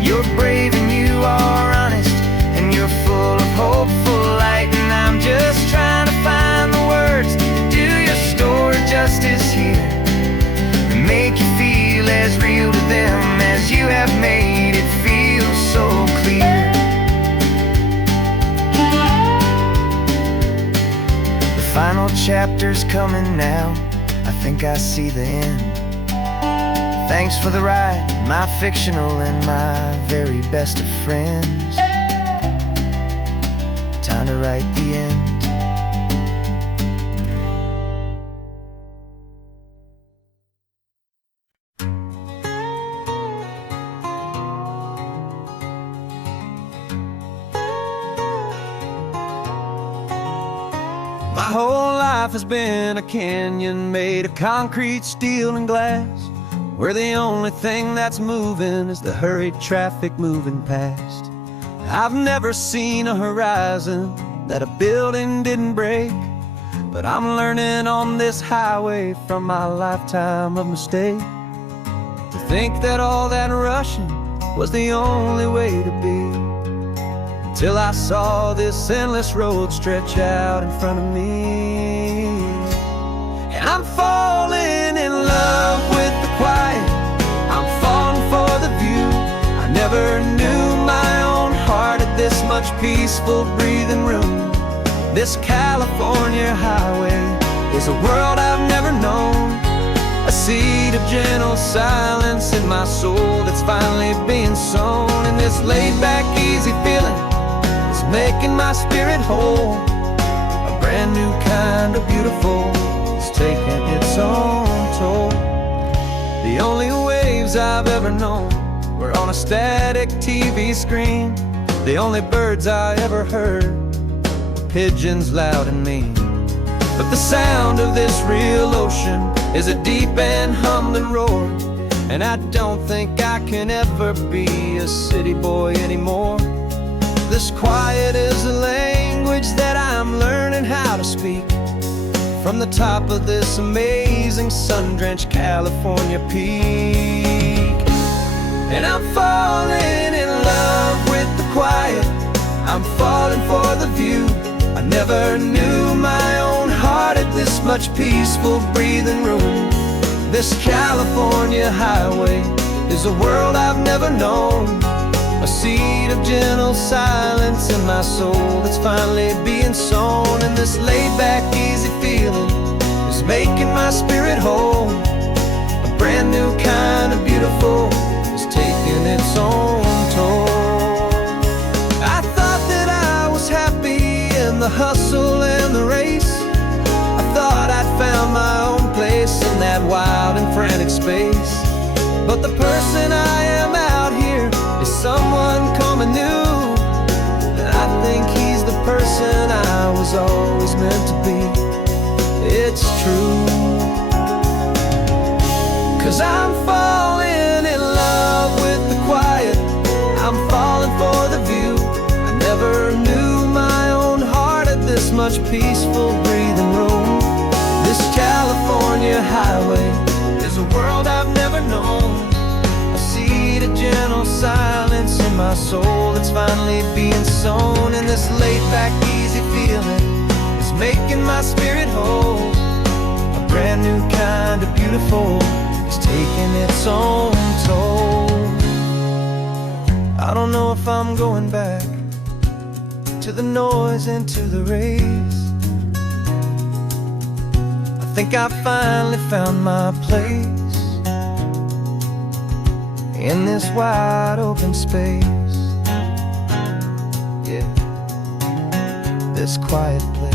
You're brave and you are honest, and you're full of hopeful light. And I'm just trying to find the words to do your story justice here, and make you feel as real to them as you have made it feel so clear. The final chapter's coming now, I think I see the end. Thanks for the ride, my fictional and my very best of friends. Time to write the end. My whole life has been a canyon made of concrete, steel, and glass, where the only thing that's moving is the hurried traffic moving past. I've never seen a horizon that a building didn't break, but I'm learning on this highway from my lifetime of mistakes to think that all that rushing was the only way to be. Till I saw this endless road stretch out in front of me. And I'm falling in love with the quiet, I'm falling for the view. I never knew my own heart had this much peaceful breathing room. This California highway is a world I've never known, a seed of gentle silence in my soul that's finally being sown. And this laid-back, easy feeling making my spirit whole. A brand new kind of beautiful is taking its own toll. The only waves I've ever known were on a static TV screen. The only birds I ever heard were pigeons loud and mean. But the sound of this real ocean is a deep and humbling roar, and I don't think I can ever be a city boy anymore. This quiet is a language that I'm learning how to speak from the top of this amazing sun-drenched California peak. And I'm falling in love with the quiet, I'm falling for the view. I never knew my own heart had this much peaceful breathing room. This California highway is a world I've never known, a seed of gentle silence in my soul that's finally being sown. And this laid-back, easy feeling is making my spirit whole. A brand new kind of beautiful is taking its own toll. I thought that I was happy in the hustle and the race. I thought I'd found my own place in that wild and frantic space. But the person I am out here is someone coming new, and I think he's the person I was always meant to be. It's true, 'cause I'm falling in love with the quiet, I'm falling for the view. I never knew my own heart had this much peaceful breathing room. This California highway is a world I've never known, a seed of gentle silence in my soul that's finally being sown. And this laid-back, easy feeling is making my spirit whole. A brand new kind of beautiful is taking its own toll. I don't know if I'm going back to the noise and to the race. I think I finally found my place in this wide open space. Yeah, this quiet place.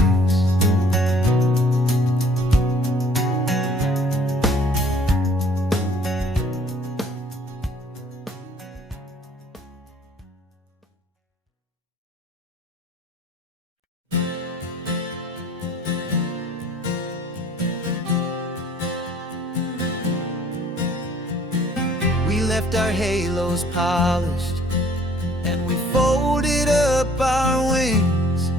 We left our halos polished and we folded up our wings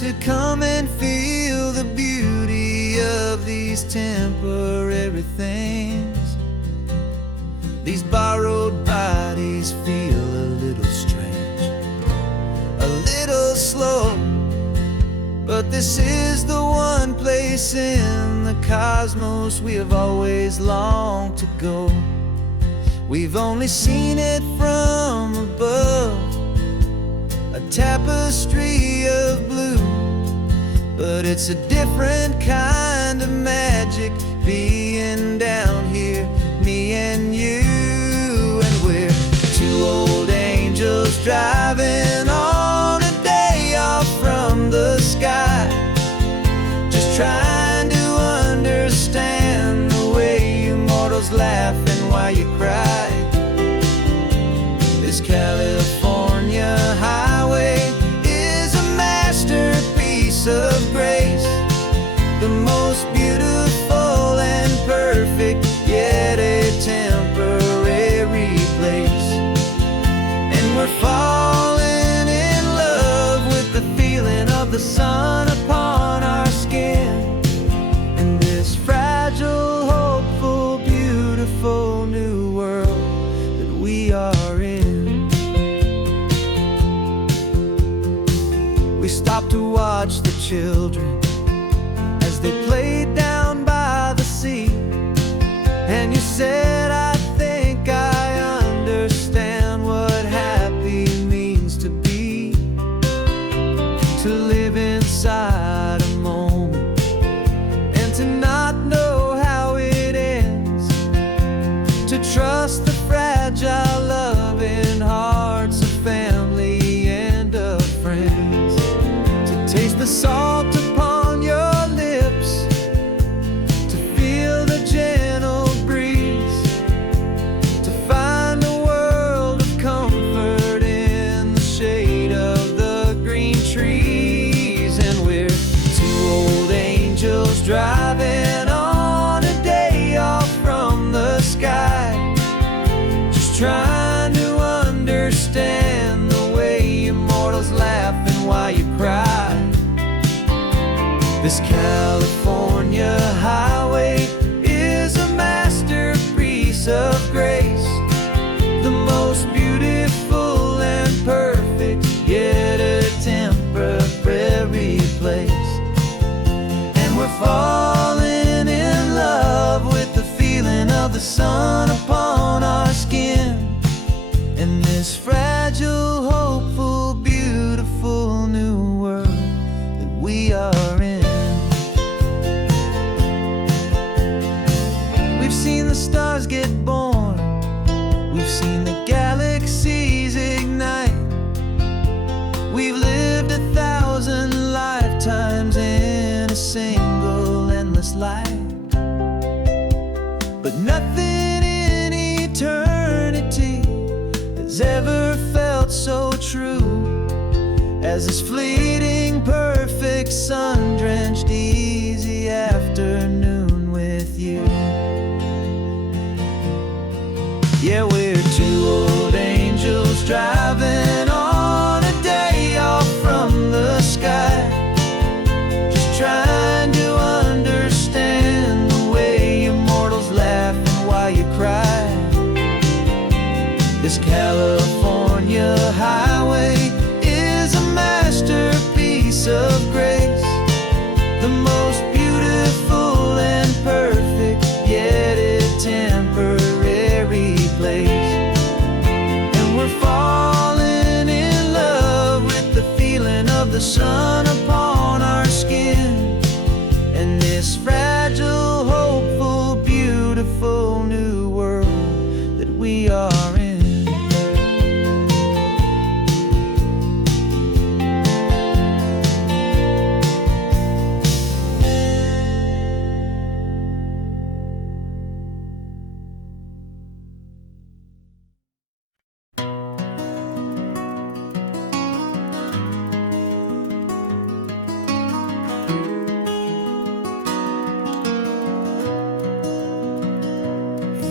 to come and feel the beauty of these temporary things. These borrowed bodies feel a little strange, a little slow, but this is the one place in the cosmos we have always longed to go. We've only seen it from above, a tapestry of blue, but it's a different kind of magic being down here, me and you. We stopped to watch the children as they played down by the sea. And you said, I think I understand what happy means to be. To live inside a moment and to not know how it ends. To trust the fragile loving hearts of family and of friends. To taste the salt upon your lips, to feel the gentle breeze, to find a world of comfort in the shade of the green trees. And we're two old angels driving on a day off from the sky, just trying to understand the way immortals laugh and why you cry. This California highway is a masterpiece of grace, the most beautiful and perfect, yet a temporary place. And we're falling in love with the feeling of the sun upon our skin, in this fragile, hopeful, beautiful new world that we are in. We've seen the stars get born, we've seen the galaxies ignite. We've lived 1,000 lifetimes in a single endless life. But nothing in eternity has ever felt so true as this fleeting, perfect, sun-drenched, easy afternoon with you. Yeah, we're two old angels driving on a day off from the sky, just trying to understand the way immortals laugh and why you cry. This California highway is a masterpiece of grace, the most beautiful and perfect, yet a temporary place. And we're falling in love with the feeling of the sun upon our skin, and this fragile, hopeful, beautiful new world that we are in.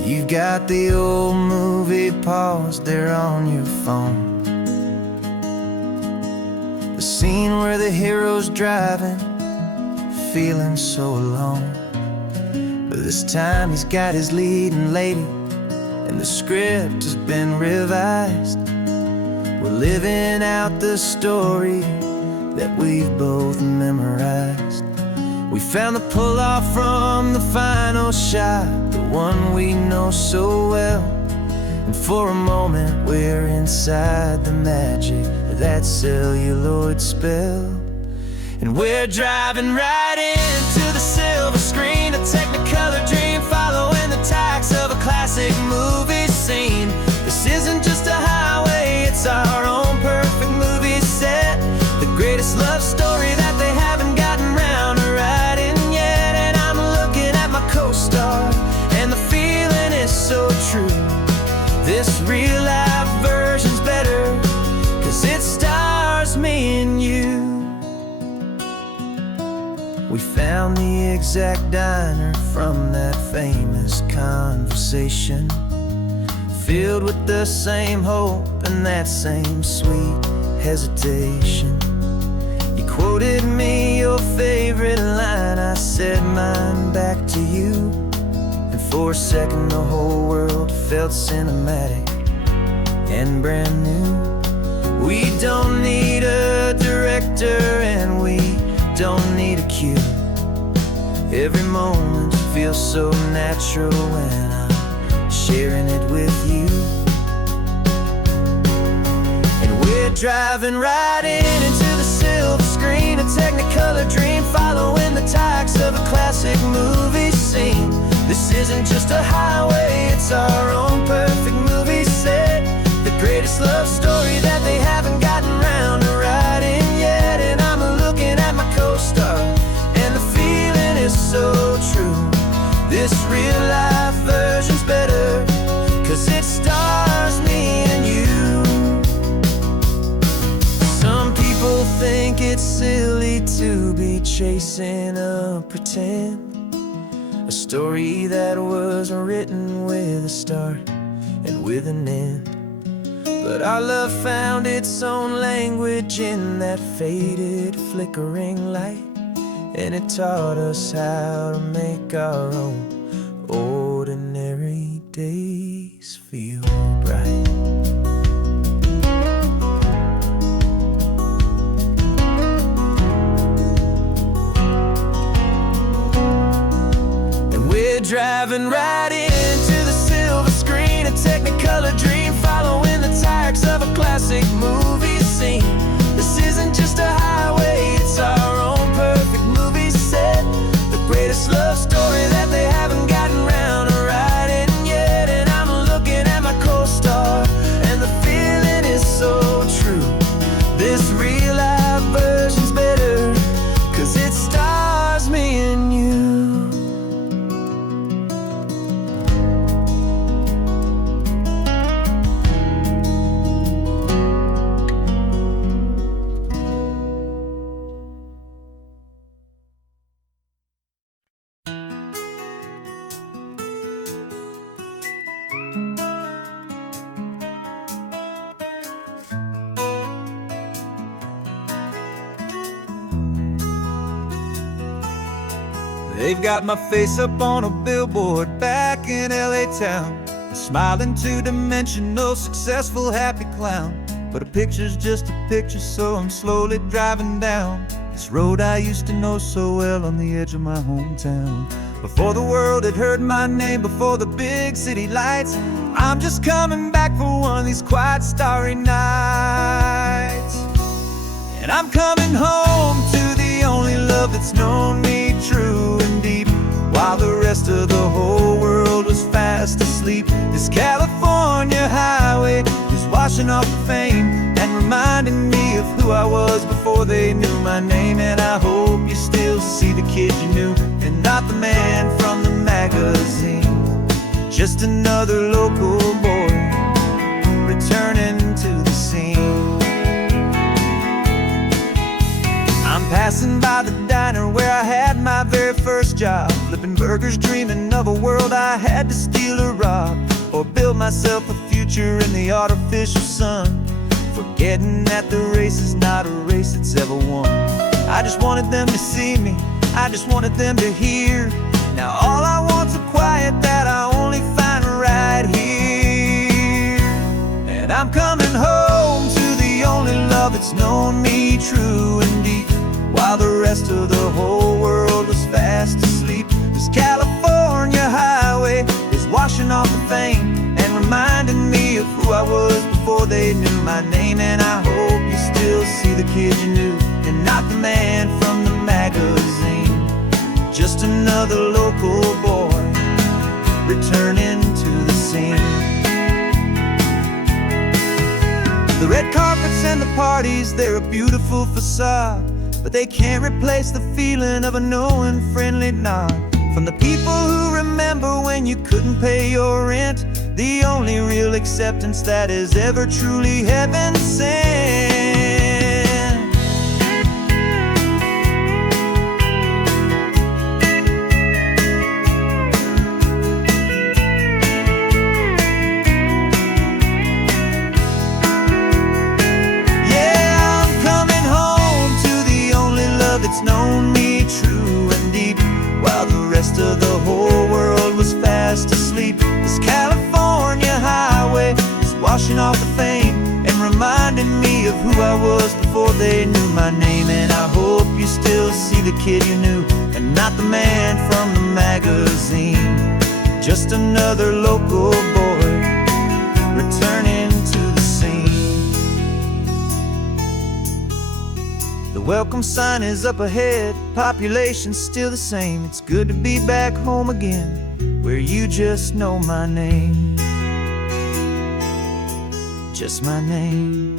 You've got the old movie paused there on your phone, the scene where the hero's driving, feeling so alone. But this time he's got his leading lady, and the script has been revised. We're living out the story that we've both memorized. We found the pull-off from the final shot, the one we know so well. And for a moment we're inside the magic of that celluloid spell. And we're driving right into the silver screen, a Technicolor dream, following the tacks of a classic movie scene. This isn't just a highway, it's our own perfect movie set, the greatest love story that they haven't gotten round to writing yet. And I'm looking at my co-star, and the feeling is so true. This real life version's better, 'cause it stars me and you. We found the exact diner from that famous conversation, filled with the same hope and that same sweet hesitation. You quoted me your favorite line, I said mine back to you. And for a second the whole world felt cinematic and brand new. We don't need a director actor and we don't need a cue. Every moment feels so natural when I'm sharing it with you. And we're driving right into the silver screen, a Technicolor dream, following the tacks of a classic movie scene. This isn't just a highway, it's our own perfect movie set. The greatest love story that they haven't gotten round to writing yet. And I'm looking at my co-star, and the feeling is so true. This real life version's better, 'cause it stars me and you. Some people think it's silly to be chasing a pretend, a story that was written with a start and with an end. But our love found its own language in that faded, flickering light, and it taught us how to make our own ordinary days feel bright. And we're driving right into the silver screen, a Technicolor dream, following the tacks of a classic movie scene. This isn't just a highway, it's our own perfect movie set. The greatest love story that they haven't gotten round to writing yet. And I'm looking at my co-star, and the feeling is so true. This real life version's better, 'cause it stars me and you. They've got my face up on a billboard back in LA town, a smiling two-dimensional, successful, happy clown. But a picture's just a picture, so I'm slowly driving down this road I used to know so well on the edge of my hometown. Before the world had heard my name, before the big city lights, I'm just coming back for one of these quiet, starry nights. And I'm coming home to the only love that's known me true and deep, while the rest of the whole world was fast asleep. This California highway is washing off the fame and reminding me of who I was before they knew my name. And I hope you still see the kid you knew, and not the man from the magazine. Just another local boy returning to the scene. I'm passing by the diner where I had my very first job, flipping burgers, dreaming of a world I had to steal or rob, or build myself a future in the artificial sun, forgetting that the race is not a race that's ever won. I just wanted them to see me, I just wanted them to hear. Now all I want's a quiet that I only find right here. And I'm coming home to the only love that's known me true and deep, while the rest of the whole world was fast asleep. This California highway is washing off the fame and reminding me of who I was before they knew my name. And I hope you still see the kid you knew, and not the man from the magazine. Just another local boy returning to the scene. The red carpets and the parties, they're a beautiful facade, but they can't replace the feeling of a knowing, friendly nod from the people who remember when you couldn't pay your rent. The only real acceptance that is ever truly heaven sent. That's known me true and deep, while the rest of the whole world was fast asleep. This California highway is washing off the fame and reminding me of who I was before they knew my name. And I hope you still see the kid you knew, and not the man from the magazine. Just another local boy returning to the scene. The welcome sign is up ahead, population's still the same. It's good to be back home again, where you just know my name. Just my name.